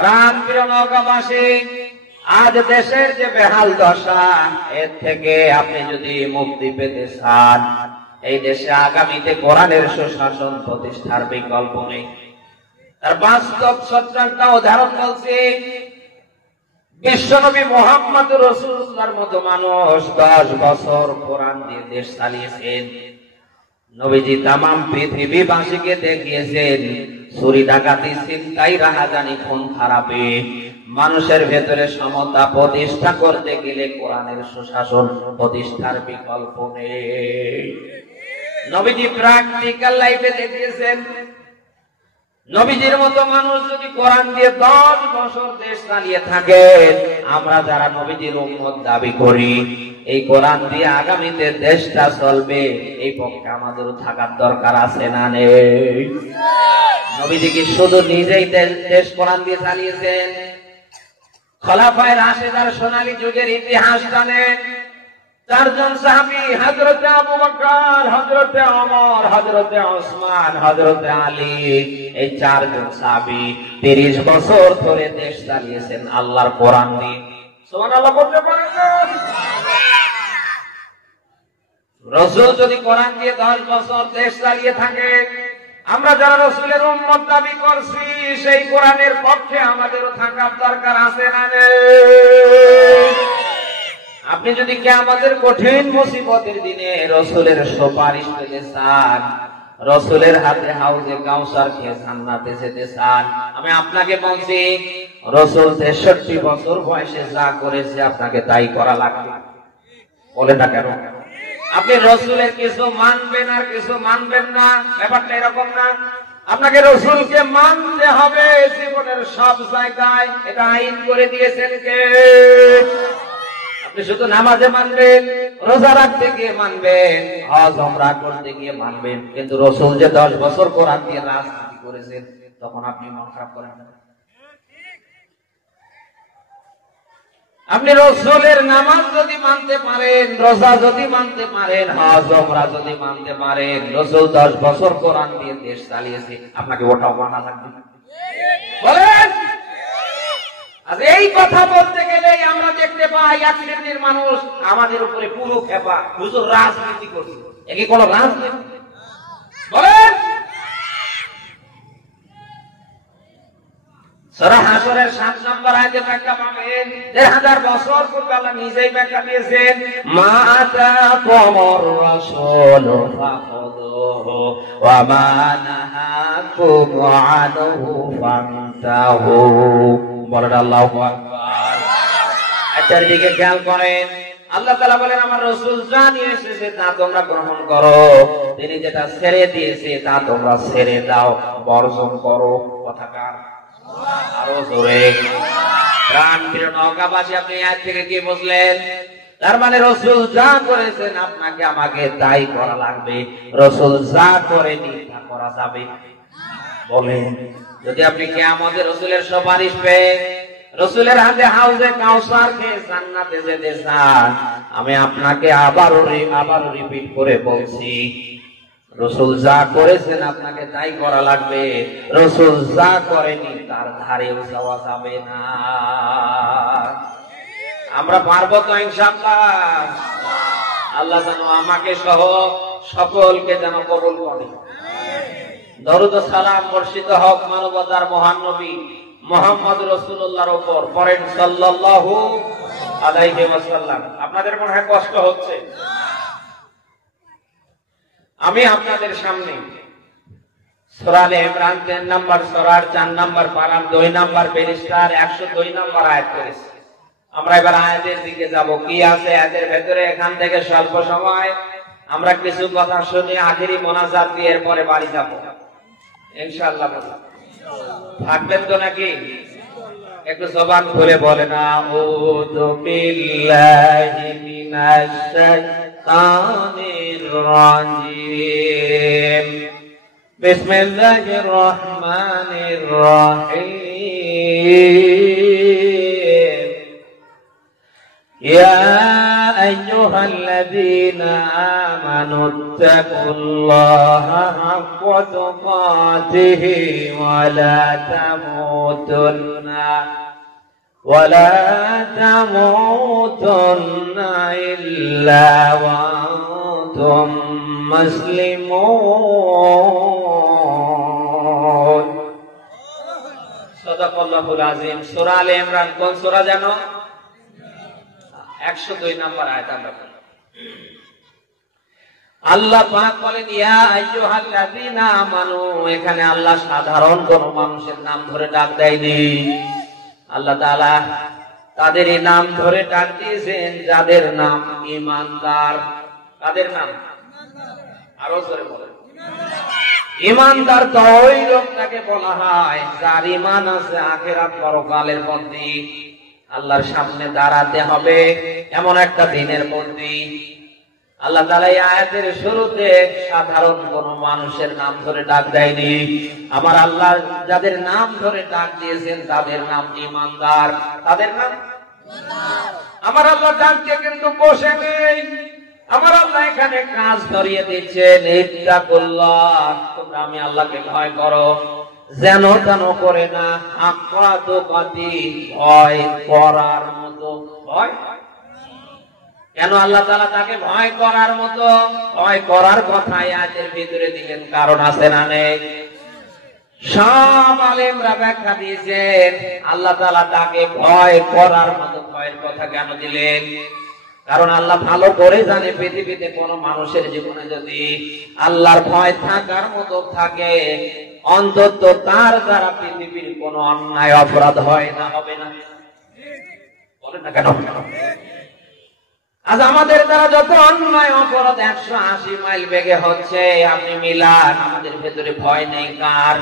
প্রাণপ্রিয় নওগাঁবাসী, আজ দেশের যে বেহাল দশা, এর থেকে আপনি যদি মুক্তি পেতে চান, এই দেশে আগামীতে কোরআনের সুশাসন প্রতিষ্ঠার বিকল্প নেই। তার বাস্তব সত্যাংটা উদাহরণ বলছি। বিশ্বনবী মুহাম্মদ রাসূলুল্লাহর মতো মানুষ 10 বছর কোরআন দিয়ে দেশ চালিয়েছেন। নবীজি তামাম পৃথিবীবাসীকে দেখিয়েছেন চুরি ডাকাতি ছিনতাই রাহাজানি খুন খারাপে মানুষের ভেতরে সমতা প্রতিষ্ঠা করতে গেলে কোরআনের সুশাসন প্রতিষ্ঠার বিকল্প নেই। নবীজি প্র্যাকটিক্যাল লাইফে দেখিয়েছেন। নবীজির মতো মানুষ যদি কোরআন দিয়ে 10 বছর দেশ চালিয়ে থাকেন, আমরা যারা নবীজির উম্মত দাবি করি, এই কোরআন দিয়ে আগামীতে দেশটা চলবে, এই পক্ষে আমাদেরও থাকার দরকার আছে না নেই? নবীজি কি শুধু নিজেই দেশ কোরআন দিয়ে চালিয়েছেন? খলাফায়ে রাশেদার সোনালী যুগের ইতিহাস জানেন। 4 জন সাহাবী, হযরতে আবু বকর, হযরতে ওমর, হযরতে ওসমান, হযরতে আলী, এই 4 জন সাহাবী 30 বছর ধরে দেশ চালিয়েছেন আল্লাহর কোরআন দিয়ে। সুবহানাল্লাহ বলতে পারেন না? রাসূল যদি কোরআন দিয়ে 10 বছর দেশ চালিয়ে থাকে, আমরা যারা রাসূলের উম্মত দাবি করছি, সেই কোরআনের পক্ষে আমাদেরও থাকার দরকার আছে না নেই? আপনি যদি কিয়ামতের কঠিন মুসিবতের দিনে রাসূলের সুপারিশ পেতে চান, রাসূলের হাতে হাউজে কাউসার খেয়ে জান্নাতে যেতে চান, আমি আপনাকে বলছি রাসূল 63 বছর বয়সে যা করেছে আপনাকে তাই করা লাগবে। বলেন না কেন? আপনি রাসূলের কিছু মানবেন আর কিছু মানবেন না, ব্যাপারটা এরকম না। আপনাকে রাসূলকে মানতে হবে জীবনের সব জায়গায়। এটা আইন করে দিয়েছেন কে? আপনি শুধু নামাজে মানবেন, রোজা রাখতে গিয়ে মানবেন, হজ ওমরা করতে গিয়ে মানবেন, কিন্তু রাসূল যে 10 বছর কোরআন দিয়ে রাজনীতি করেছেন, তখন আপনি মন খারাপ করেন না? আপনি রাসূলের নামাজ যদি মানতে পারেন, রোজা যদি মানতে পারেন, হজ ওমরা যদি মানতে পারেন, রাসূল 10 বছর কোরআন দিয়ে দেশ চালিয়েছে, আপনাকে ওটাও মানা লাগবে। বলেন। আর এই কথা বলতে গেলে আমরা দেখতে পাই এক শ্রেণীর মানুষ আমাদের উপরে পুরো খেপা, হুজুর রাজনীতি করছে। একে কোন রাজনীতি? বলেন। সূরা হাশরের 7 নম্বর আয়াতে ব্যাখ্যা পাবেন। 1000 বছর পূর্বে আল্লাহ নিজেই ব্যাখ্যা দিয়েছেন, মা আতাকুমুর রাসূলু ফাখুযুহু ওয়া মা নাহাকুম আনহু ফান্তাহু। বলেন আল্লাহু আকবার। এটার দিকে খেয়াল করেন। আল্লাহ তাআলা বলেন, আমার রাসূল যা নিয়ে এসেছে তা তোমরা গ্রহণ করো, তিনি যেটা ছেড়ে দিয়েছে তা তোমরা ছেড়ে দাও, বর্জন করো। কথাকার আরো জোরে। প্রাণপ্রিয় নওগাঁবাসী, আপনি আজ থেকে কি বুঝলেন? তার মানে রাসূল যা করেছেন আপনাকে আমাকে তাই করা লাগবে, রাসূল যা করেনি তা করা যাবে। বলেন। যদি আপনি কিয়ামতে রাসূলের সুপারিশ পেয়ে রাসূলের হাতে হাউজে কাউসার খেয়ে জান্নাতে যেতে চান, আমি আপনাকে আবারও রিপিট করে বলছি, রাসূল যা করেছেন আপনাকে তাই করা লাগবে, রাসূল যা করেনি তার ধারেও যাওয়া যাবে না। আমরা পারবো তো ইনশাআল্লাহ? আল্লাহ যেন আমাকে সহ সকলকে যেন কবুল করে। দরুদ ও সালাম বর্ষিত হোক মানবতার মহান নবী মুহাম্মদ রাসূলুল্লাহর উপর, পড়েন সাল্লাল্লাহু আলাইহি ওয়াসাল্লাম। আপনাদের মনে হয় কষ্ট হচ্ছে? আমি আপনাদের সামনে সূরা আলে ইমরান 3 নম্বর সূরার 4 নম্বর পারার 2 নম্বর পৃষ্ঠার 102 নম্বর আয়াত করেছি। আমরা এবার আয়াতের দিকে যাব। কি আছে আয়াতের ভেতরে? এখান থেকে স্বল্প সময় আমরা কিছু কথা শুনে আখেরি মোনাজাত দিয়ে এরপরে বাড়ি যাব ইনশাআল্লাহ। থাকবেন তো নাকি? একটু জবান খুলে বলেন, আউযু বিল্লাহি মিনাশ শাইতানির রাজিম, বিসমিল্লাহির রহমানির রহিম। ইয়া আইয়ুহাল্লাযীনা আমানুত্তাকুল্লাহা হাক্কা তুকাতিহি ওয়া লা তামুতুন্না ইল্লা ওয়া আনতুম মুসলিমুন। সাদাকাল্লাহুল আযীম। সূরা আলে ইমরান কোন সূরা জানো? 102 নম্বর আয়াত আমরা পড়ি। আল্লাহ পাক বলেন ইয়া আইয়ুহাল্লাযীনা আমানু, এখানে আল্লাহ সাধারণ কোন মানুষের নাম ধরে ডাক দেয়নি। আল্লাহ তাআলা তাদেরই নাম ধরে ডাক দিয়েছেন যাদের নাম ঈমানদার। কাদের নাম? আরো জোরে বলেন। ঈমানদার তো ওই লোকটাকে বলা হয় যার ঈমান আছে আখিরাত পরকালের প্রতি, আল্লাহর সামনে দাঁড়াতে হবে এমন একটা দিনের প্রতি। আল্লাহ তাআলা এই আয়াতের শুরুতে সাধারণ কোন মানুষের নাম ধরে ডাক দেয়নি। আমার আল্লাহ যাদের নাম ধরে ডাক দিয়েছেন তাদের নাম ঈমানদার। তাদের নাম আমার আল্লাহ ডাক দিয়ে কিন্তু বসে নেই। আমার আল্লাহ এখানে কাজ ধরিয়ে দিচ্ছেন, ইত্তাকুল্লাহ, তোমরা আমি আল্লাহকে ভয় করো, যেন তেন করে না, হাক্কা তুকাতি, ভয় করার মতো। ভয় কেন আল্লাহ তাআলা তাকে ভয় করার মতো, ভয় করার কথা আয়াতের ভিতরে দিলেন? কারণ আছে না নেই? সব আলেমরা ব্যাখ্যা দিয়েছেন আল্লাহ তাআলা তাকে ভয় করার মতো ভয়ের কথা কেন দিলেন। কারণ আল্লাহ ভালো করে জানে পৃথিবীতে কোন মানুষের জীবনে যদি আল্লাহর ভয় থাকার মতো থাকে, অন্তত তার দ্বারা পৃথিবীর কোন অন্যায় অপরাধ হয় না, হবে না। বলেন না কেন? আজ আমাদের দ্বারা যত অন্যায় অপরাধ 180 মাইল বেগে হচ্ছে, আপনি মিলান, আমাদের ভেতরে ভয় নেই কার?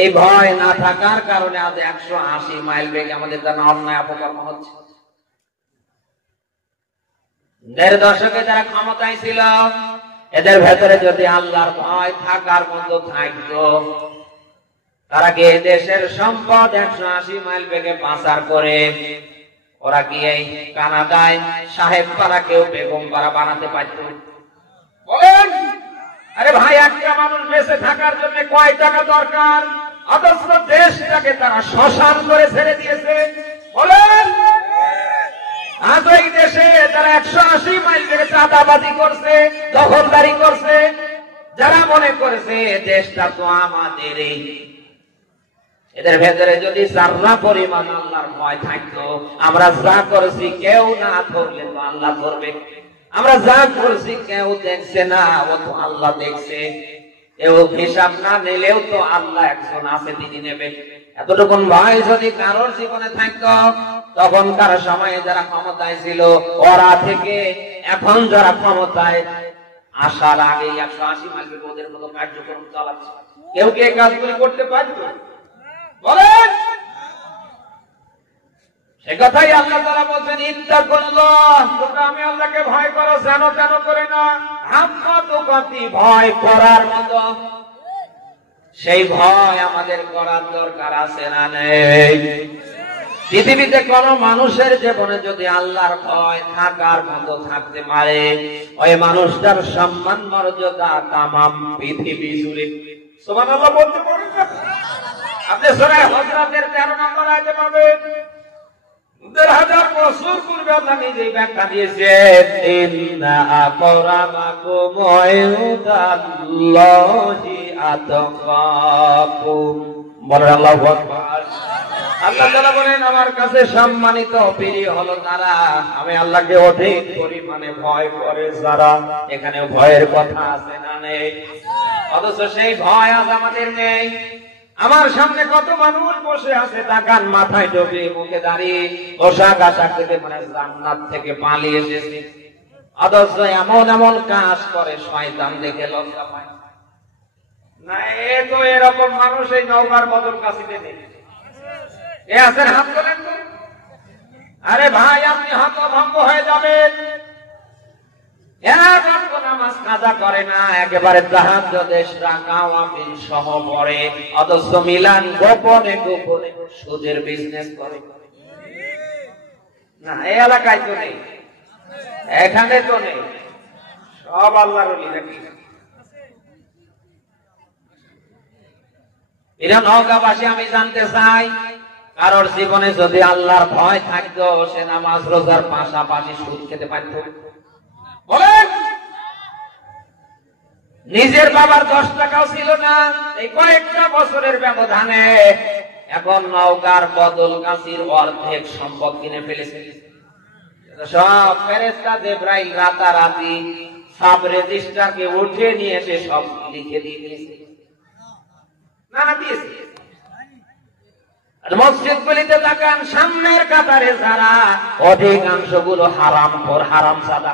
এই ভয় না থাকার কারণে আজ 180 মাইল বেগে আমাদের দ্বারা অন্যায় অপকর্ম হচ্ছে। 1.5 দশকে যারা ক্ষমতায় ছিল, এদের ভেতরে যদি আল্লাহর ভয় থাকার মতো থাকতো, তারা কি দেশের সম্পদ 180 মাইল বেগে পাচার করে ওরা কি এই কানাডায় সাহেব পাড়া কেউ বেগম পাড়া বানাতে পারত? বলেন। আরে ভাই, একটা মানুষ বেঁচে থাকার জন্য কয় টাকা দরকার, অথচ দেশটাকে তারা শ্মশান করে ছেড়ে দিয়েছে। বলেন। আজ ওই দেশে তারা 180 মাইল বেগে চাঁদাবাজি করছে, দখলদারি করছে, যারা মনে করেছে দেশটা তো আমাদেরই। এদের ভেতরে যদি যারা পরিমাণ আল্লাহর ভয় থাকতো, আমরা যা করেছি কেউ না ধরলে তো আল্লাহ ধরবে, আমরা যা করেছি কেউ দেখছে না, ও তো আল্লাহ দেখছে, কেউ হিসাব না নিলেও তো আল্লাহ একজন আছে, তিনি নেবে। এতটুকুন ভয় যদি কারোর জীবনে থাকতো, তখনকার সময়ে যারা ক্ষমতায় ছিল ওরা থেকে এখন যারা ক্ষমতায় আসার আগে 180 মাইল বেগে ওদের মতো কার্যক্রম চালাচ্ছে, কেউ কি এই কাজগুলি করতে পারত? বলেন। সে কথাই আল্লাহ তাআলা বলেন ইত্তাকুল্লাহ, তোমরা আমি আল্লাহকে ভয় করো, যেন তেন করে না, হাক্কা তুকাতি, ভয় করার মতো। সেই ভয় আমাদের করার দরকার আছে না নেই? পৃথিবীতে কোন মানুষের জীবনে যদি আল্লাহর ভয় থাকার মতো থাকতে পারে, ওই মানুষটার সম্মান মর্যাদা তামাম পৃথিবী জুড়ে। সুবহানাল্লাহ বলতে পারেন না? আপনি সূরা হুজরাতের 13 নম্বর আয়াতে পাবেন, 1000 বছর পূর্বে আল্লাহ নিজেই ব্যাখ্যা দিয়েছেন, ইন্না আকরামাকুম ইনদাল্লাহি আতকাকুম। বলেন আল্লাহু আকবার। আল্লাহ তাআলা বলেন, আমার কাছে সম্মানিত প্রিয় হলো তারা, আমি আল্লাহকে অধিক পরিমাণে ভয় করে যারা। এখানে ভয়ের কথা আছে না নেই? অথচ সেই ভয় আজ আমাদের নেই। আমার সামনে কত মানুষ বসে আছে, তাকান, মাথায় টুপি, মুখে দাঁড়িয়ে, পোশাক আশাক থেকে মানে জান্নাত থেকে পালিয়ে এসেছে, অথচ এমন এমন কাজ করে শয়তান দেখে লজ্জা পায় না। এ তো এরকম মানুষ এই নওগাঁর বদল কাশিতে নেই। এ আছেন, হাত তোলেন তো। আরে ভাই, আপনি হতভম্ব হয়ে যাবেন। নামাজ কাজা করে না, একেবারে তাহাজ্জুদে রাকাওয়াতিন সহ পড়ে, অথচ মিলান গোপনে গোপনে সুদের বিজনেস করে না। এই এলাকায় তো নেই। এখানে তো নেই, সব আল্লাহর ওলি নাকি? এরা নওগাঁবাসী, আমি জানতে চাই, কারোর জীবনে যদি আল্লাহর ভয় থাকতো সে নামাজ রোজার পাশাপাশি সুদ খেতে পারত? বলেন। নিজের বাবার 10 টাকাও ছিল না, এই কয়েকটা বছরের ব্যবধানে এখন নওগাঁর বদলগাছির অর্ধেক সম্পদ কিনে ফেলেছে। সব ফেরেশতা জিবরাইল রাতারাতি সাব রেজিস্টারকে উঠে নিয়ে এসে সব লিখে দিয়েছে। না দিয়েছে। আর মসজিদগুলিতে তাকান, সামনের কাতারে যারা, অধিকাংশগুলো হারামখোর, হারামজাদা।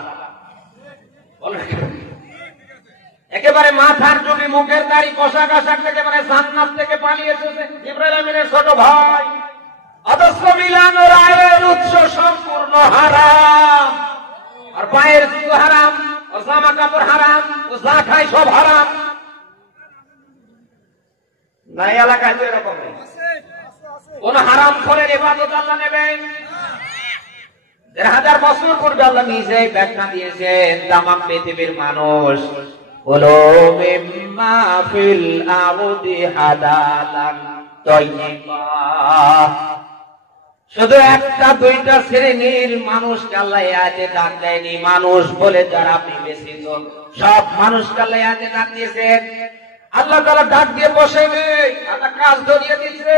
একেবারে মাথার টুপি, মুখের দাড়ি, পোশাক আশাক থেকে মানে জান্নাত থেকে পালিয়ে এসেছে জিবরাইল আমিনের ছোট ভাই। অথচ মিলানোর আয়ের উৎস সম্পূর্ণ হারাম, আর পায়ের জুতো হারাম, ও জামা কাপড় হারাম, ও যা খায় সব হারাম। না এলাকায় তো এরকম নেই, কোন হারাম খোরের ইবাদত আল্লাহ নেবেন? 1000 বছর পূর্বে আল্লাহ নিজেই ব্যাখ্যা দিয়েছেন, তামাম পৃথিবীর মানুষ কুলু মিম্মা ফিল আরদি হালালান তাইয়্যিবা। শুধু একটা দুইটা শ্রেণীর মানুষকে আল্লাহ আয়াতে ডাক দেয়নি, মানুষ বলে যারা বিবেচিত সব মানুষকে আল্লাহ আয়াতে ডাক দিয়েছেন। আল্লাহ তাআলা ডাক দিয়ে বসে নেই, আল্লাহ কাজ ধরিয়ে দিয়েছে,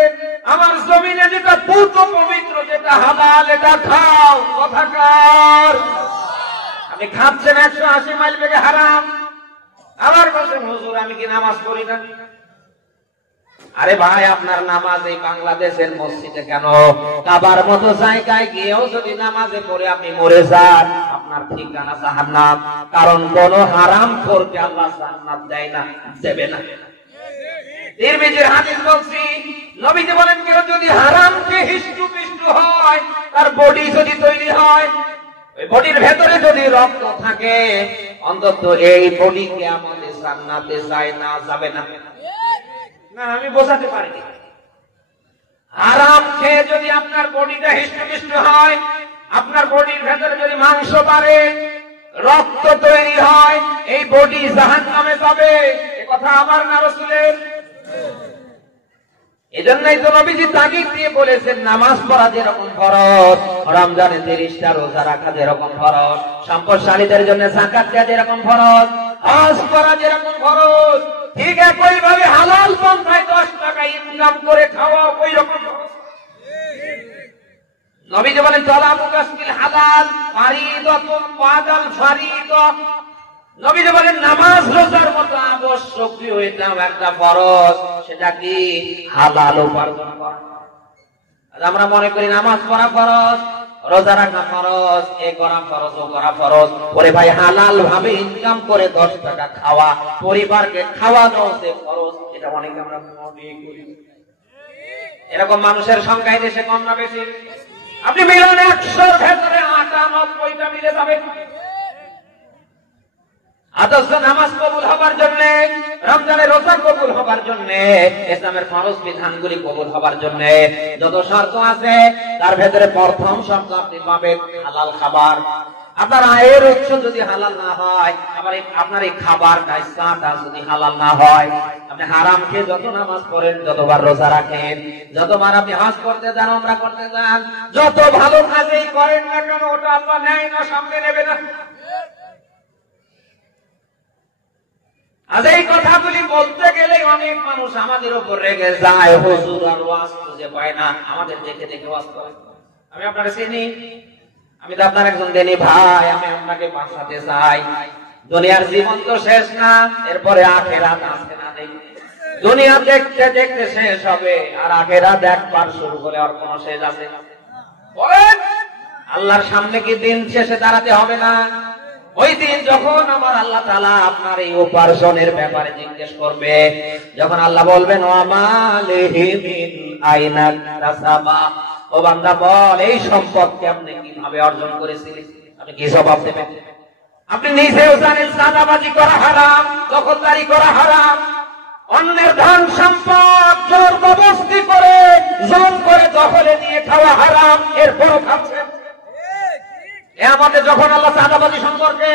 আমার জমিনে যেটা পূত পবিত্র, যেটা হালাল, এটা খাও। কথাকার আপনি খাচ্ছেন 180 মাইল বেগে হারাম, আবার বলছেন হুজুর আমি কি নামাজ পড়ি না? আরে ভাই, আপনার নামাজ এই বাংলাদেশের মসজিদে কেন, কাবার মতো জায়গায় গিয়েও যদি নামাজে পড়ে আপনি মরে যান, আপনার ঠিকানা জাহান্নাম। কারণ কোন হারামখোরকে আল্লাহ জান্নাত দেয় না, দেবে না। তিরমিজির হাদিস বলছি, নবীজি বলেন কেউ যদি হারামকে হিষ্টু হয়, তার বডি যদি তৈরি হয়, ওই বডির ভেতরে যদি রক্ত থাকে, অন্তত এই বডিকে আমাদের জান্নাতে যায় না, যাবে না। না আমি বোঝাতে পারিনি। হারাম খেয়ে যদি আপনার বডিটা হিষ্টপুষ্ট হয়, আপনার বডির ভেতরে যদি মাংস বাড়ে, রক্ত তৈরি হয়, এই বডি জাহান্নামে যাবে। এ কথা আমার না রাসূলের? এজন্যই তো নবীজি তাগিদ দিয়ে বলেছেন, নামাজ পড়া যেরকম ফরজ, রমজানে 30টা রোজা রাখা যেরকম ফরজ, সম্পদশালীদের জন্য যাকাত দেওয়া যেরকম ফরজ, হজ করা যেরকম ফরজ, ঠিক একইভাবে হালাল পন্থায় 10 টাকা ইনকাম করে খাওয়া ওই রকম ফরজ। নবীজি বলেন তলাবু কাসবিল হালাল ফারিদাতুন ওয়াদাল ফারিদা। নবীজি বলেন নামাজ রোজার মতো আবশ্যকীয় এটাও একটা ফরজ, সেটা কি হালাল উপার্জন করা। আমরা মনে করি নামাজ পড়া ফরজ, রোজা রাখা ফরজ, এ করা ফরজ, ও করা ফরজ। ওরে ভাই, হালাল ভাবে ইনকাম করে 10 টাকা খাওয়া, পরিবারকে খাওয়ানো যে ফরজ, এটা অনেক আমরা মনে করি। এরকম মানুষের সংখ্যা দেশে কম না বেশি? আপনি মিলান 100-র ভেতরে 98টা মিলে যাবে। আদর্শ নামাজ কবুল হবার জন্য, রমজানের রোজা কবুল হবার জন্য, ইসলামের ফরজ বিধানগুলি কবুল হবার জন্য যত শর্ত আছে, তার ভেতরে প্রথম শর্ত আপনি পাবেন হালাল খাবার। আপনার আয়ের উৎস যদি হালাল না হয়, আপনার এই খাবারটা, ইচ্ছাটা যদি হালাল না হয়, আপনি হারাম খেয়ে যত নামাজ পড়েন, যতবার রোজা রাখেন, যতবার আপনি হজ করতে যান, উমরা করতে যান, যত ভালো কাজই করেন না কেন, ওটা আল্লাহ নেয় না, সামনে নেবে না। আজ এই কথাগুলি বলতে গেলে অনেক মানুষ আমাদের উপর রেগে যায়, হুজুর আর ওয়াজ খুঁজে পায় না, আমাদের দেখে দেখে ওয়াজ করে। আমি আপনাকে চিনি, আমি তো আপনার একজন দেনি ভাই, আমি আপনাকে বাঁচাতে চাই। দুনিয়ার জীবন তো শেষ না, এরপরে আখেরাত আছে না নেই। দুনিয়া দেখতে দেখতে শেষ হবে, আর আখেরাত একবার শুরু করে আর কোন শেষ আছে? বলেন, আল্লাহর সামনে কি দিন শেষে দাঁড়াতে হবে না? ওই দিন যখন আমার আল্লাহ তাআলা আপনার এই উপার্জনের ব্যাপারে জিজ্ঞেস করবে, যখন আল্লাহ বলবেন ওয়া মালিহি মিন আইনা তাসাবা, ও বান্দা বল এই সম্পদকে আপনি কিভাবে অর্জন করেছিলেন, আপনি কি জবাব দেবেন? আপনি নিজেও জানেন চাঁদাবাজি করা হারাম, দখলদারি করা হারাম, অন্যের ধন সম্পদ জবরদস্তি করে জোর করে দখলে নিয়ে খাওয়া হারাম, এরপরও খাচ্ছেন। আমাদের যখন আল্লাহ চাঁদাবাজি সম্পর্কে,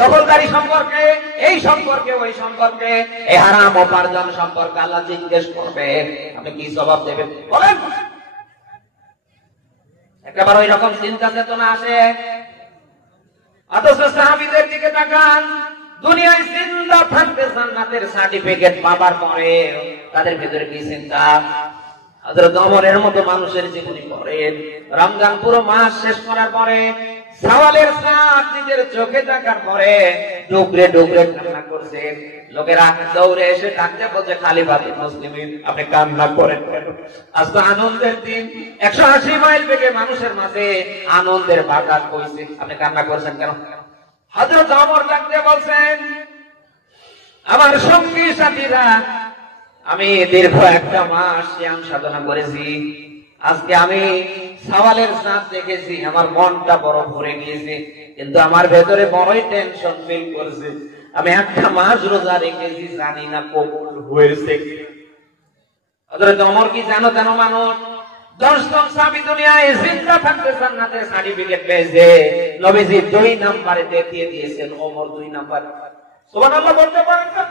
দখলদারি সম্পর্কে, এই সম্পর্কে, ওই সম্পর্কে, এই হারাম উপার্জন সম্পর্কে আল্লাহ জিজ্ঞেস করবে, আপনি কি জবাব দেবেন বলেন? একবার ওই রকম চিন্তা চেতনা আসে। অথচ সাহাবীদের দিকে তাকান, দুনিয়ায় জিন্দা থাকতে জান্নাতের সার্টিফিকেট পাবার পরে তাদের ভিতরে কি চিন্তা? হযরত ওমরের মতো মানুষের জীবনী পড়েন, রমজান পুরো মাস শেষ করার পরে সওয়ালের সাথ নিজের চোখে দেখার পরে ডুকরে ডুকরে কান্না করছেন। লোকেরা দৌড়ে এসে ডাকতে বলছে, খালিফাতুল মুসলিমিন আপনি কান্না করেন কেন? আজ তো আনন্দের দিন, 180 মাইল বেগে মানুষের মাঝে আনন্দের বাতাস বইছে, আপনি কান্না করছেন কেন? হযরত ওমর ডাকতে বলছেন, আমার সঙ্গী সাথীরা, আমি দীর্ঘ একটা মাস সিয়াম সাধনা করেছি, আজকে আমি সওয়ালের চাঁদ দেখেছি, আমার মনটা বড় ভরে গিয়েছে, কিন্তু আমার ভেতরে বড়ই টেনশন ফিল করছে। আমি একটা মাস রোজা রেখেছি, জানি না কবুল হয়েছে। হযরত ওমর কি জানো তেন মানুষ, 10 জন সাহাবী দুনিয়ায় জিন্দা থাকতে জান্নাতের সার্টিফিকেট পেয়েছে, নবীজি 2 নম্বরে দেখিয়ে দিয়েছেন, ওমর 2 নম্বর। সুবহানাল্লাহ বলতে পারেন না?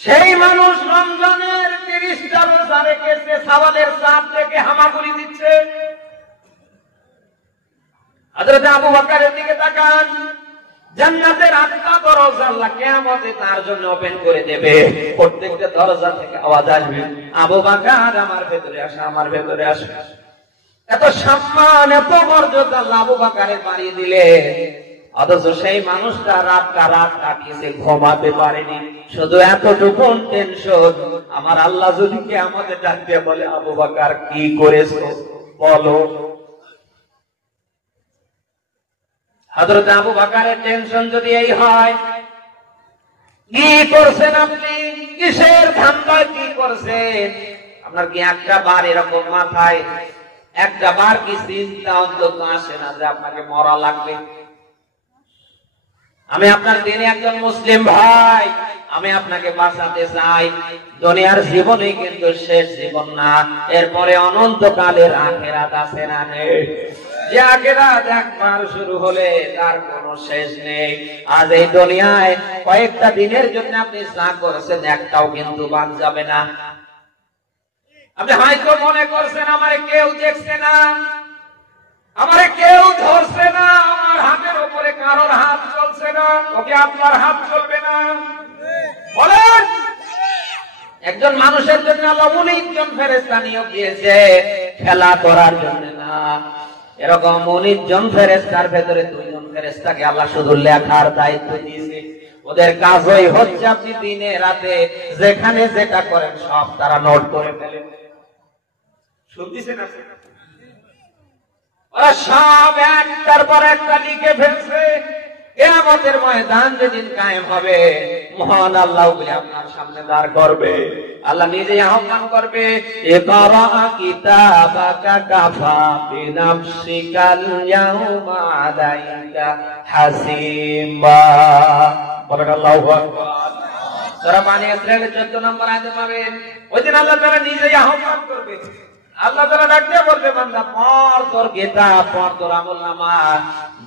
সেই মানুষ রমজানের 30টা রোজা রেখেছে, সওয়ালের চাঁদ থেকে হামাগুড়ি দিচ্ছে। হযরত আবু বকরের দিকে তাকান, জান্নাতের 8টা দরজা আল্লাহ কিয়ামতে তার জন্য ওপেন করে দেবে, প্রত্যেকটা দরজা থেকে আওয়াজ আসবে, আবু বকর আমার ভেতরে আসো, আমার ভেতরে আসো। এত সম্মান, এত মর্যাদা আল্লাহ আবু বকরের বাড়িয়ে দিলে, অথচ সেই মানুষটা রাত কাটিয়েছে, ঘুমাতে পারেনি, শুধু এতটুকু টেনশন, আমার আল্লাহ যদি কিয়ামতে ডাক দিয়ে বলে, আবু বকর কি করেছো বলো। হযরত আবু বকরের টেনশন যদি এই হয়, কি করছেন আপনি, কিসের ধান্দায় কি করছেন? আপনার কি একটা বার এরকম মাথায় একটা বার কি চিন্তা অন্তত আসে না যে আপনাকে মরা লাগবে? আমি আপনার দিনে একজন মুসলিম ভাই, আমি আপনাকে বাঁচাতে চাই। দুনিয়ার জীবনে কিন্তু শেষ জীবন না, এরপরে অনন্তকালের আখিরাত আছে না নেই? যে আখিরাত একবার শুরু হলে তার কোনো শেষ নেই। আজ এই দুনিয়ায় কয়েকটা দিনের জন্য আপনি যা করেছেন একটাও কিন্তু বাদ যাবে না। আপনি হয়তো মনে করছেন আমারে কেউ দেখছে না, আমারে কেউ ধরছে না, আমার হাতের উপরে কারোর হাত চলছে না, ওকে আপনার হাত চলবে না। বলেন, একজন মানুষের জন্য আল্লাহ 19 জন ফেরেশতা নিয়োগ দিয়েছে, খেলা করার জন্য না। এরকম 19 জন ফেরেশতার ভেতরে 2 জন ফেরেশতাকে আল্লাহ শুধু লেখার দায়িত্ব দিয়েছে। ওদের কাজই হচ্ছে আপনি দিনে রাতে যেখানে যেটা করেন সব তারা নোট করে ফেলে। শুনতেছেন আপনি? ওরা সব একটার পর একটা লিখে ফেলছে। কিয়ামতের ময়দান যেদিন কায়েম হবে, মহান আল্লাহ আপনার সামনে দাঁড় করবে, আল্লাহ নিজেই আহ্বান করবে, ইকরা কিতাবাকা কাফা বিনাফসিকাল ইয়াউমা আলাইকা হাসিবা। বলেন আল্লাহু আকবার। সূরা বনী ইসরাঈলের 14 নম্বর আয়াতে পাবেন, ওই দিন আল্লাহ তাআলা নিজেই আহ্বান করবে। আল্লাহ তাআলা ডাকতে বলবে, বান্দা পড় তোর কিতাব, পড় তোর আমলনামা।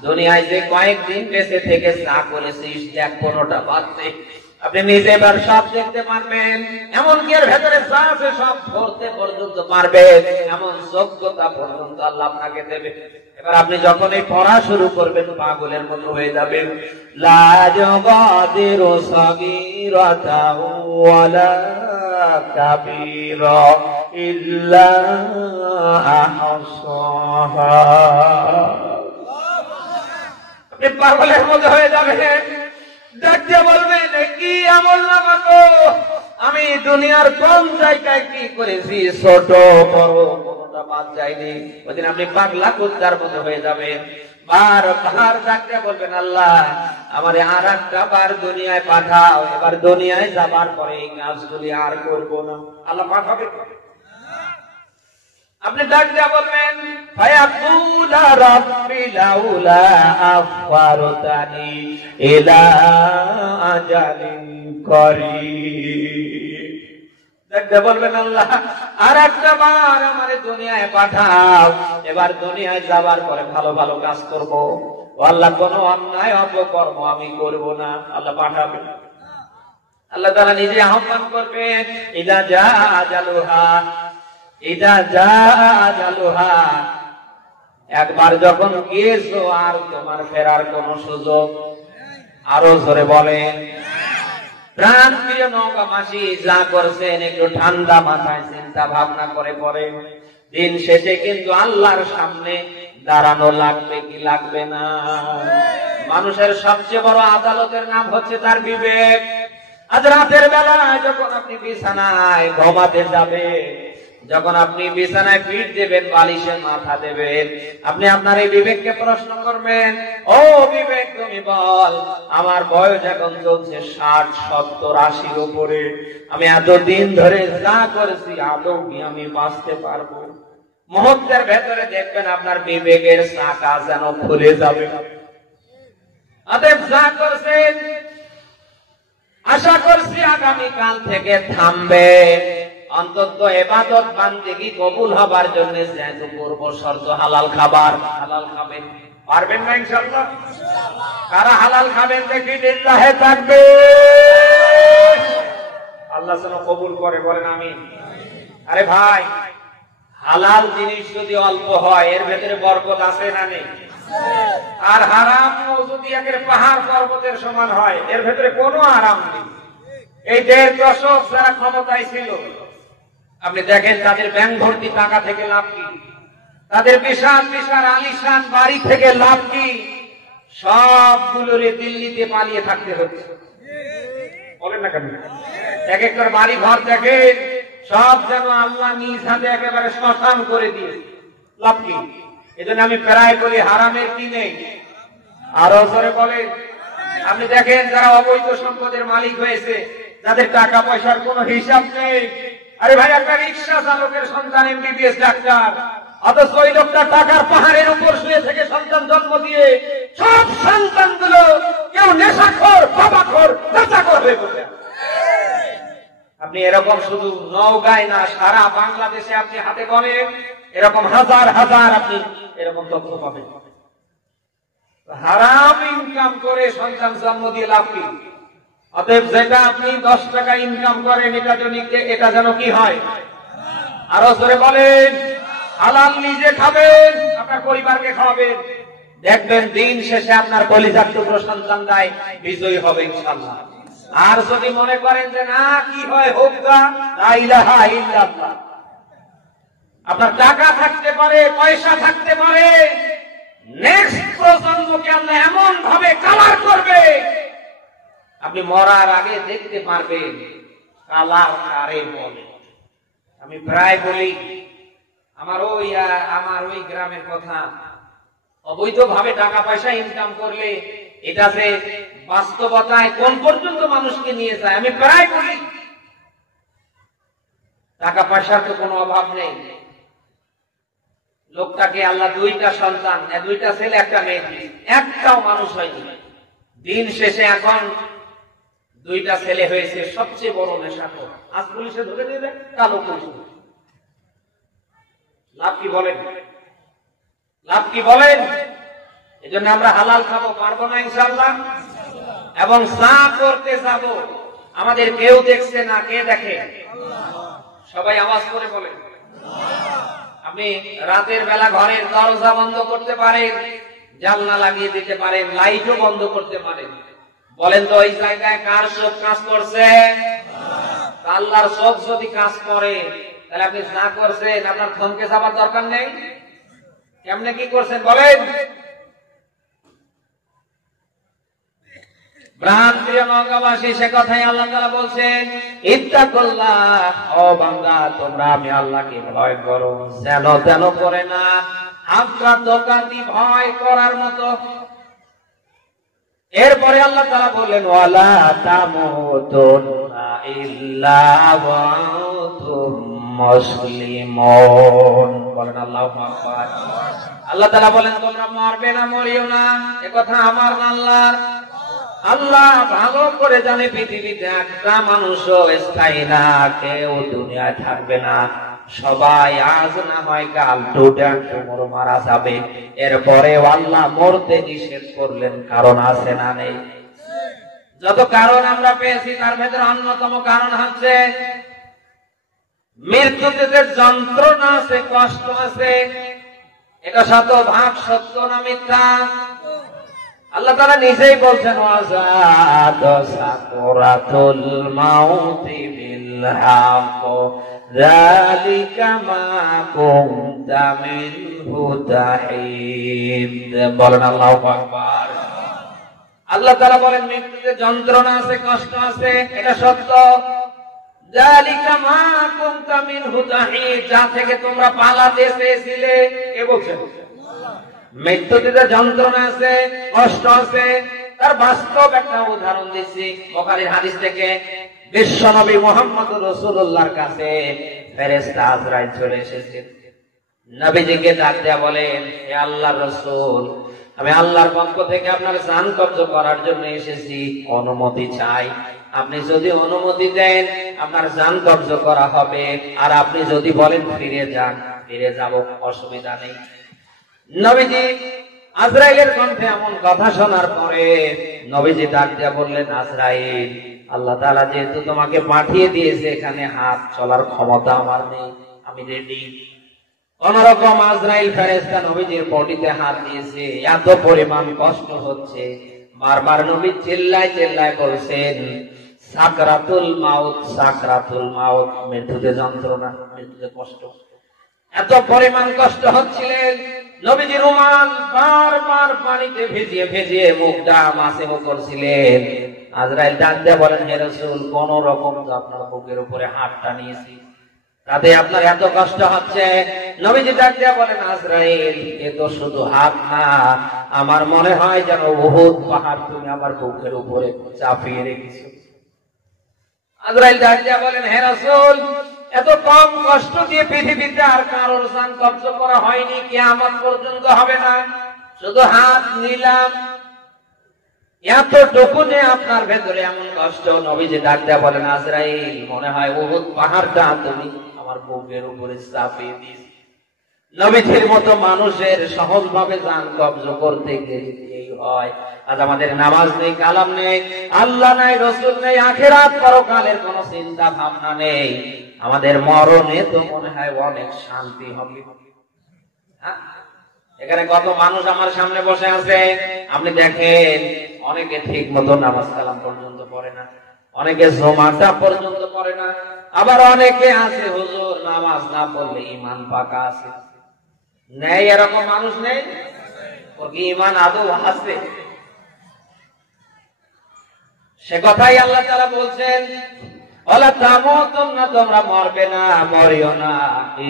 দুনিয়ায় যে কয়েকদিন বেঁচে থেকে যা করেছিস দেখ, কোনোটা বাদ নেই। আপনি নিজে এবার সব দেখতে পারবেন, এমনকি এর ভেতরে যা আছে সব পড়তে পর্যন্ত পারবেন, এমন যোগ্যতা পর্যন্ত আল্লাহ আপনাকে দেবে। এবার আপনি যখন এই পড়া শুরু করবেন পাগলের মতো হয়ে যাবেন। লা যুগাদিরু সাগীরাতাও ওয়ালা কাবীরা ইল্লা আহসাহা। আপনি পাগলের মতো হয়ে যাবেন, ডাকতে বলবেন, কি আমলনামা গো, আমি দুনিয়ার কোন জায়গায় কি করেছি, ছোট বড় কোনটা বাদ যায়নি। ওইদিন আপনি পাগলা কুত্তার মতো হয়ে যাবেন। বারবার ডাকতে বলবেন, আল্লাহ আমারে আর একটা বার দুনিয়ায় পাঠাও, এবার দুনিয়ায় যাবার পরে এই কাজগুলি আর করবো না। আল্লাহ পাঠাবে। আপনি ডাক দিয়া বলবেন, ফায়াকুলা রাব্বি লাউলা আফারতানি ইলা আজালিন করিব। দেখতে বলবেন আল্লাহ আর একটা বার আমার দুনিয়ায় পাঠাও, এবার দুনিয়ায় যাবার পরে ভালো ভালো কাজ করব। ও আল্লাহ, কোন অন্যায় অপকর্ম আমি করব না। আল্লাহ পাঠাবেন। আল্লাহ তাআলা নিজে আহ্বান করবেন, ইদা জা আজালুহা, ইদা জা আজালুহা। একবার যখন গিয়েছো আর তোমার ফেরার কোন সুযোগ। আরো জোরে বলেন। প্রাণ প্রিয় নৌকাবাসী, যা করছেন একটু ঠান্ডা মাথায় চিন্তা ভাবনা করে করেন। দিন শেষে কিন্তু আল্লাহর সামনে দাঁড়ানো লাগবে কি লাগবে না? মানুষের সবচেয়ে বড় আদালতের নাম হচ্ছে তার বিবেক। আজ রাতের বেলায় যখন আপনি বিছানায় ঘুমাতে যাবে, যখন আপনি বিছানায় পিঠ দেবেন, বালিশে মাথা দেবেন, আপনি আপনার এই বিবেককে প্রশ্ন করবেন, ও বিবেক তুমি বল, আমার বয়স এখন চলছে 60, 70, 80 উপরে, আমি এতদিন ধরে যা করেছি আদৌ কি আমি বাঁচতে পারবো? মুহূর্তের ভেতরে দেখবেন আপনার বিবেকের চাকা যেন খুলে যাবে। অতএব যা করছেন আশা করছি আগামীকাল থেকে থামবে। অন্তত ইবাদত বান্দেগি কবুল হবার জন্য যেহেতু পূর্ব শর্ত হালাল খাবার, হালাল খাবেন। পারবেন না ইনশাআল্লাহ? কারা হালাল খাবেন দেখি লিল্লাহে তাকবীর। আল্লাহ যেন কবুল করে, বলেন আমিন। আরে ভাই, হালাল জিনিস যদি অল্প হয় এর ভেতরে বরকত আছে না নেই? আর হারাম যদি একের পাহাড় পর্বতের সমান হয় এর ভেতরে কোনো আরাম নেই। এই 1.5 দশক যারা ক্ষমতায় ছিল, আপনি দেখেন তাদের ব্যাংক ভর্তি টাকা থেকে লাভ কি? তাদের বিশাল বিশাল আলিশান বাড়ি থেকে লাভ কি? সবগুলোরে দিল্লিতে পালিয়ে থাকতে হচ্ছে। বলেন না কেন? এক একটা বাড়ি ঘর দেখেন, সব যেন আল্লাহ নিজ হাতে একেবারে শ্মশান করে দিয়েছে। লাভ কি? এজন্য আমি প্রায় বলি, হারামের কি নেই? আরো জোরে বলেন। আপনি দেখেন যারা অবৈধ সম্পদের মালিক হয়েছে, যাদের টাকা পয়সার কোনো হিসাব নেই। আরে ভাই, একটা রিক্সা চালকের সন্তান এমবিবিএস ডাক্তার, অথচ ওই লোকটা টাকার পাহাড়ের উপর শুয়ে থেকে সন্তান জন্ম দিয়ে সব সন্তানগুলো কেউ নেশাখোর, বাবাখোর, নেশাখোর হয়ে পড়ে। আপনি এরকম শুধু নওগাঁয় না, সারা বাংলাদেশে আপনি হাতে গণেন এরকম হাজার হাজার আপনি এরকম তথ্য পাবেন। হারাম ইনকাম করে সন্তান জন্ম দিয়ে লাভ কি? অতএব যেটা আপনি 10 টাকা ইনকাম করেন এটা যেন কি হয়? আরো জোরে বলেন। হালাল নিজে খাবেন, আপনার পরিবারকে খাওয়াবেন, দেখবেন দিন শেষে আপনার কলিজার টুকরো সন্তানরাই বিজয়ী হবে ইনশাআল্লাহ। আর যদি মনে করেন যে না কি হয় হোক গা, লা ইলাহা ইল্লাল্লাহ, আপনার টাকা থাকতে পারে, পয়সা থাকতে পারে, নেক্সট প্রজন্মকে আল্লাহ এমন ভাবে কালার করবে, আপনি মরার আগে দেখতে পারবেন কালার কারে বলে। আমি প্রায় বলি, আমার ওই গ্রামের কথা, অবৈধভাবে টাকা পয়সা ইনকাম করলে এটা যে বাস্তবতায় কোন পর্যন্ত মানুষকে নিয়ে যায়। আমি প্রায় বলি, টাকা পয়সার তো কোনো অভাব নেই। লোকটাকে আল্লাহ 2টা সন্তান, 2টা ছেলে, 1টা মেয়ে, একটাও মানুষ হয়নি। দিন শেষে এখন 2টা ছেলে হয়েছে সবচেয়ে বড় নেশাখোর। আজ পুলিশে ধরে দেবে, কালো পুলিশ। লাভ কি বলেন? লাভ কি বলেন? এই জন্য আমরা হালাল খাবো, পারবো না ইনশাআল্লাহ। এবং যা করতে যাব আমাদের কেউ দেখছে না, কে দেখে? সবাই আওয়াজ করে বলেন। আপনি রাতের বেলা ঘরের দরজা বন্ধ করতে পারেন, জানলা লাগিয়ে দিতে পারেন, লাইটও বন্ধ করতে পারেন। বলেন তো ওই জায়গায় কার চোখ কাজ করছে? আল্লাহর চোখ যদি কাজ করে তাহলে আপনি যা করছেন আপনার থমকে যাবার দরকার নেই। কেমনে কি করছেন বলেন? প্রাণপ্রিয় নওগাঁবাসী, সে কথাই আল্লাহ তাআলা বলছেন, ইত্তাকুল্লাহ, ও বান্দা তোমরা আমি আল্লাহকে ভয় করো, যেন তেন করে না, আপনার দোকানি ভয় করার মতো। এরপরে আল্লাহ তাআলা বললেন, ওয়ালা তামুতুন্না ইল্লা ওয়া আনতুম মুসলিমুন। বলেন আল্লাহু আকবার। আল্লাহ তাআলা বলেন তোমরা মরবে না, মরিও না, এ কথা আমার না আল্লাহর। আল্লাহ ভালো করে জানে পৃথিবীতে একটা মানুষও স্থায়ী না, কেউ দুনিয়ায় থাকবে না, সবাই আজ না হয় কাল টুমোর মারা যাবে। এরপরে আল্লাহ মরতে নিষেধ করলেন, কারণ আছে না নেই? যত কারণ আমরা পেয়েছি তার ভেতরে অন্যতম কারণ হচ্ছে মৃত্যুতে যে যন্ত্রণা আছে, কষ্ট আছে, এটা শতভাগ সত্য না মিথ্যা? আল্লাহ তাআলা নিজেই বলছেন ওয়াজাদ সাকরাতুল মাউতি বিল হক যালিকা মা কুনতা মিনহু তাহিদ। বলেন আল্লাহু আকবার। আল্লাহ তাআলা বলেন মৃত্যুতে যন্ত্রণা আছে, কষ্ট আছে, এটা সত্য। যালিকা মা কুনতা মিনহু তাহিদ, যা থেকে তোমরা পালাতে চেয়েছিলে। কে বলছেন? মৃত্যুতে যন্ত্রণা আছে, কষ্ট আছে, তার বাস্তব একটা উদাহরণ দিচ্ছি বুখারীর হাদিস থেকে। বিশ্বনবী মুহাম্মদ রাসূলুল্লাহর কাছে ফেরেশতা আজরাইল চলে এসেছেন। নবীজিকে ডাক দেয়া বলেন, হে আল্লাহর রাসূল, আমি আল্লাহর পক্ষ থেকে আপনার জান কবজ করার জন্য এসেছি, অনুমতি চাই। আপনি যদি অনুমতি দেন আপনার জান কবজ করা হবে, আর আপনি যদি বলেন ফিরে যান, ফিরে যাব, অসুবিধা নেই। নবীজি আজরাইলের কণ্ঠে এমন কথা শোনার পরে নবীজি ডাক দিয়া বললেন, আজরাইল, আল্লাহ তাআলা যেহেতু তোমাকে পাঠিয়ে দিয়েছে, এখানে হাত চলার ক্ষমতা আমার নেই, আমি রেডি। কোন রকম আজরাইল ফেরেশতা নবীজির বডিতে হাত দিয়েছে, এত পরিমাণ কষ্ট হচ্ছে, বারবার নবী চিল্লায় চিল্লায় বলছেন সাকরাতুল মাউত, সাকরাতুল মাউত, মৃত্যুতে যন্ত্রণা, মৃত্যুতে কষ্ট। এত পরিমাণ কষ্ট হচ্ছিলেন, নবীজি রুমাল বারবার পানিতে ভিজিয়ে ভিজিয়ে মুখটা মাসেহ করছিলেন। আজরাইল ডাক দিয়ে বলেন, হে রাসূল, কোন রকম তো আপনার বুকের উপরে হাতটা নিয়েছি, তাতে আপনার এত কষ্ট হচ্ছে। নবীজি ডাক দিয়ে বলেন, আজরাইল, এ তো শুধু হাত না, আমার মনে হয় যেন উহুদ পাহাড় তুমি আমার বুকের উপরে চাপিয়ে রেখেছো। আজরাইল ডাক দিয়ে বলেন, হে রাসূল, এত কম কষ্ট দিয়ে পৃথিবীতে আর কারোর জান কবজ করা হয়নি, কিয়ামত পর্যন্ত হবে না, শুধু হাত নিলাম, এতটুকু নিয়ে আপনার ভেতরে এমন কষ্ট। নবীজি ডাক দেয়া বলেন, আজরাইল, মনে হয় উহুদ পাহাড়টা তুমি আমার বুকের উপরে চাপিয়ে দিয়েছ। নবীজির মতো মানুষের সহজ ভাবে জান কবজ করতে গেলে এই হয়। আজ আমাদের নামাজ নেই, কালাম নেই, আল্লাহ নাই, রসুল নেই, আখিরাত পরকালের কোন চিন্তা ভাবনা নেই, আমাদের মরণে তো মনে হয় অনেক শান্তি হবে। এখানে কত মানুষ আমার সামনে বসে আছে, আপনি দেখেন অনেকে ঠিক মতো নামাজ কালাম পর্যন্ত পড়ে না, অনেকে জুমাটা পর্যন্ত পড়ে না, আবার অনেকে আছে হুজুর নামাজ না পড়লে ঈমান পাকা আছে। নেই এরকম মানুষ? নেই? ওর কি ঈমান আদৌ আছে? সে কথাই আল্লাহ তাআলা বলছেন, ওয়ালা তামুতুন্না, তোমরা মরবে না, মরিও না,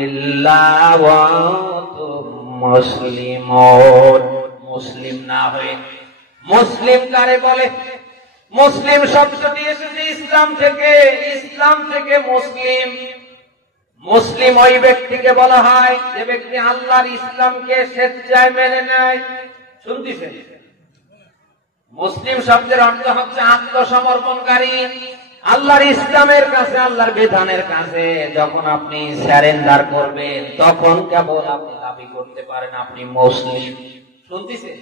ইল্লা ওয়া আনতুম মুসলিমুন, মুসলিম না হয়ে। মুসলিম কারে বলে? মুসলিম শব্দটি এসেছে ইসলাম থেকে, ইসলাম থেকে মুসলিম। মুসলিম ওই ব্যক্তিকে বলা হয় যে ব্যক্তি আল্লাহর ইসলামকে স্বেচ্ছায় মেনে নেয়। শুনতেছেন? মুসলিম শব্দের অর্থ হচ্ছে আত্মসমর্পণকারী। আল্লাহর ইসলামের কাছে, আল্লাহর বিধানের কাছে যখন আপনি সারেন্ডার করবেন, তখন কেবল আপনি দাবি করতে পারেন আপনি মুসলিম। শুনতেছেন?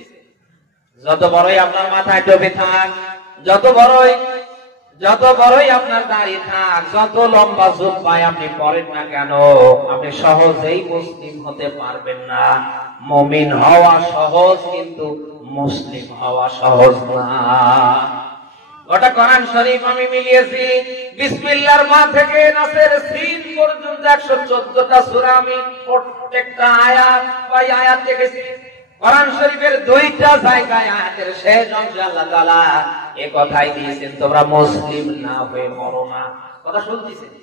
যত বড়ই আপনার মাথায় টুপি থাক, যত বড়ই আপনার দাড়ি থাক, যত লম্বা জুব্বায় আপনি পরেন না কেন, আপনি সহজেই মুসলিম হতে পারবেন না। মুমিন হওয়া সহজ, কিন্তু মুসলিম হওয়া সহজ না। ওটা কোরআন শরীফ আমি মিলিয়েছি, বিসমিল্লাহর মা থেকে নাসের সিন পর্যন্ত 114টা সূরা আমি প্রত্যেকটা আয়াত বাই আয়াত দেখেছি। কোরআন শরীফের 2টা জায়গায় আয়াতের শেষ অংশে আল্লাহ তাআলা এই কথাই দিয়েছেন, তোমরা মুসলিম না হয়ে মরো না। কথা শুনতেছেন?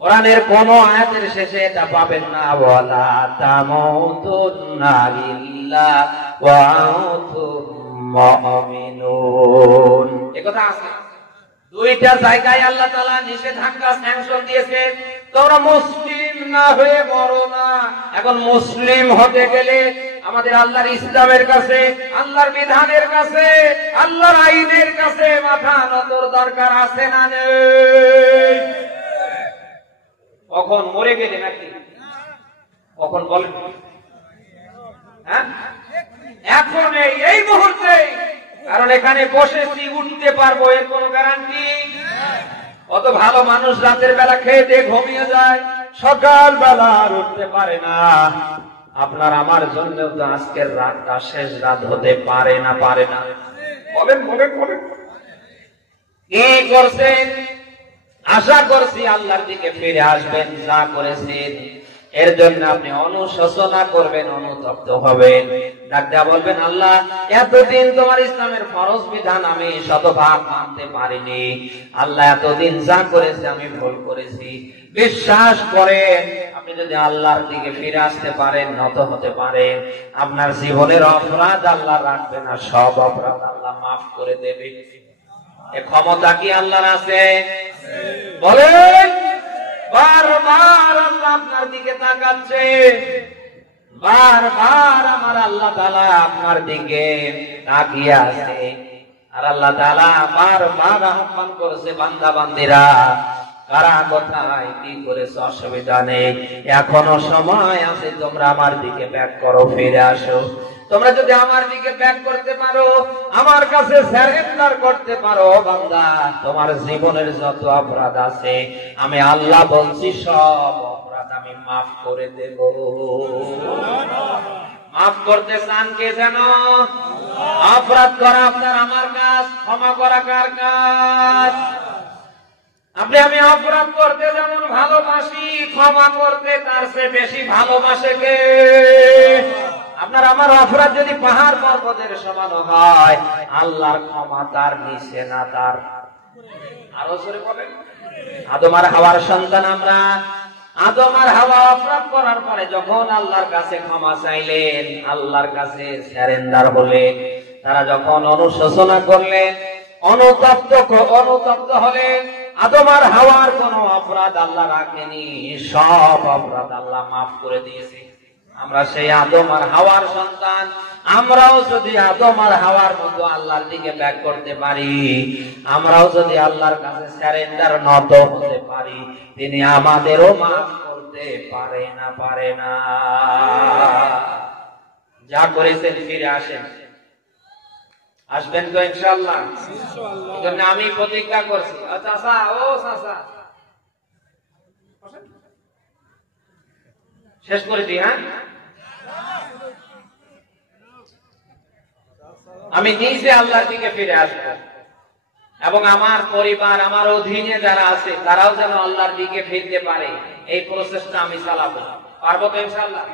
কোরআনের কোন আয়াতের শেষে এটা পাবেন না, ওয়ালা তামুতুন্না ইল্লা ওয়া আনতুম মুমিনুন। এই কথা আছে 2টা জায়গায় আল্লাহ তাআলা নিষেধাজ্ঞা স্যাংশন দিয়েছে, তোমরা মুসলিম না হয়ে মরো না। এখন মুসলিম হতে গেলে আমাদের আল্লাহর ইসলামের কাছে, আল্লাহর বিধানের কাছে, আল্লাহর আইনের কাছে মাথা নতর দরকার আছে না নেই? কখন মরে গেলে নাকি কখন বলেন? হ্যাঁ, এখন এই মুহূর্তে, কারণ এখানে বসেছি, উঠতে পারবো এর কোন গ্যারান্টি? কত ভালো মানুষ রাতের বেলা খেয়ে দিয়ে ঘুমিয়ে যায়, সকাল বেলা আর উঠতে পারে না। আপনার আমার জন্য তো আজকের রাতটা শেষ রাত হতে পারে না, পারে না? বলেন বলেন বলেন। কি করছেন? আশা করছি আল্লাহর দিকে ফিরে আসবেন। যা করেছেন এর জন্য আপনি অনুশোচনা করবেন, অনুতপ্ত হবেন। ডাক্তার বলবেন, আল্লাহ এতদিন তোমার ইসলামের ফরজ বিধান আমি শতভাগ মানতে পারিনি। আল্লাহ এতদিন যা করেছে আমি ভুল করেছি। বিশ্বাস করেন, আপনি যদি আল্লাহর দিকে ফিরে আসতে পারেন, নত হতে পারেন, আপনার জীবনের অপরাধ আল্লাহ রাখবে না, সব অপরাধ আল্লাহ মাফ করে দেবে। এ ক্ষমতা কি আল্লাহর আছে? বলেন। বারবার আল্লাহ আপনার দিকে তাকাচ্ছে, বারবার আমার আল্লাহ তাআলা আপনার দিকে তাকিয়ে আছে। আর আল্লাহ তাআলা বারবার আহ্বান করেছে, বান্দা বান্দিরা কারা কোথায় কি করেছে অসুবিধা নেই, এখনো সময় আছে, তোমরা আমার দিকে ব্যাক করো, ফিরে আসো। তোমরা যদি আমার দিকে ব্যাক করতে পারো, আমার কাছে সারেন্ডার করতে পারো, বান্দা তোমার জীবনের যত অপরাধ আছে আমি আল্লাহ বলছি সব অপরাধ আমি মাফ করে দেব। মাফ করতে চান কে যেন? অপরাধ করা আপনার আমার কাজ, ক্ষমা করা কার কাজ? আপনি আমি অপরাধ করতে যেমন ভালোবাসি, ক্ষমা করতে তার চেয়ে বেশি ভালোবাসে কে? আপনার আমার অপরাধ যদি পাহাড় পর্বতের সমান হয়, আল্লাহর ক্ষমা তার নিচে না, তার আরো জোরে বলেন। আদম আর হাওয়ার সন্তান আমরা। আদম আর হাওয়া অপরাধ করার পরে যখন আল্লাহর কাছে ক্ষমা চাইলেন, আল্লাহর কাছে সারেন্ডার হলেন, তারা যখন অনুশোচনা করলেন, অনুতপ্ত হলেন, আদম আর হাওয়ার কোন অপরাধ আল্লাহ রাখেনি, সব অপরাধ আল্লাহ মাফ করে দিয়েছে। আমরা সেই আদম আর হাওয়ার সন্তান। আমরাও যদি আদম আর হাওয়ার মতো আল্লাহর দিকে ব্যাক করতে পারি, আমরাও যদি আল্লাহর কাছে সারেন্ডার নত হতে পারি, তিনি আমাদেরও মাফ করতে পারে না, পারে না? যা করেছেন ফিরে আসেন, আসবেন তো ইনশাআল্লাহ? এজন্য আমি প্রতিজ্ঞা করছি। চাচা, ও চাচা, শেষ করে দিই। হ্যাঁ, আমি নিজে আল্লাহর দিকে ফিরে আসবো এবং আমার পরিবার, আমার অধীনে যারা আছে তারাও যেন আল্লাহর দিকে ফিরতে পারে, এই প্রচেষ্টা আমি চালাবো। পারবো তো ইনশাআল্লাহ?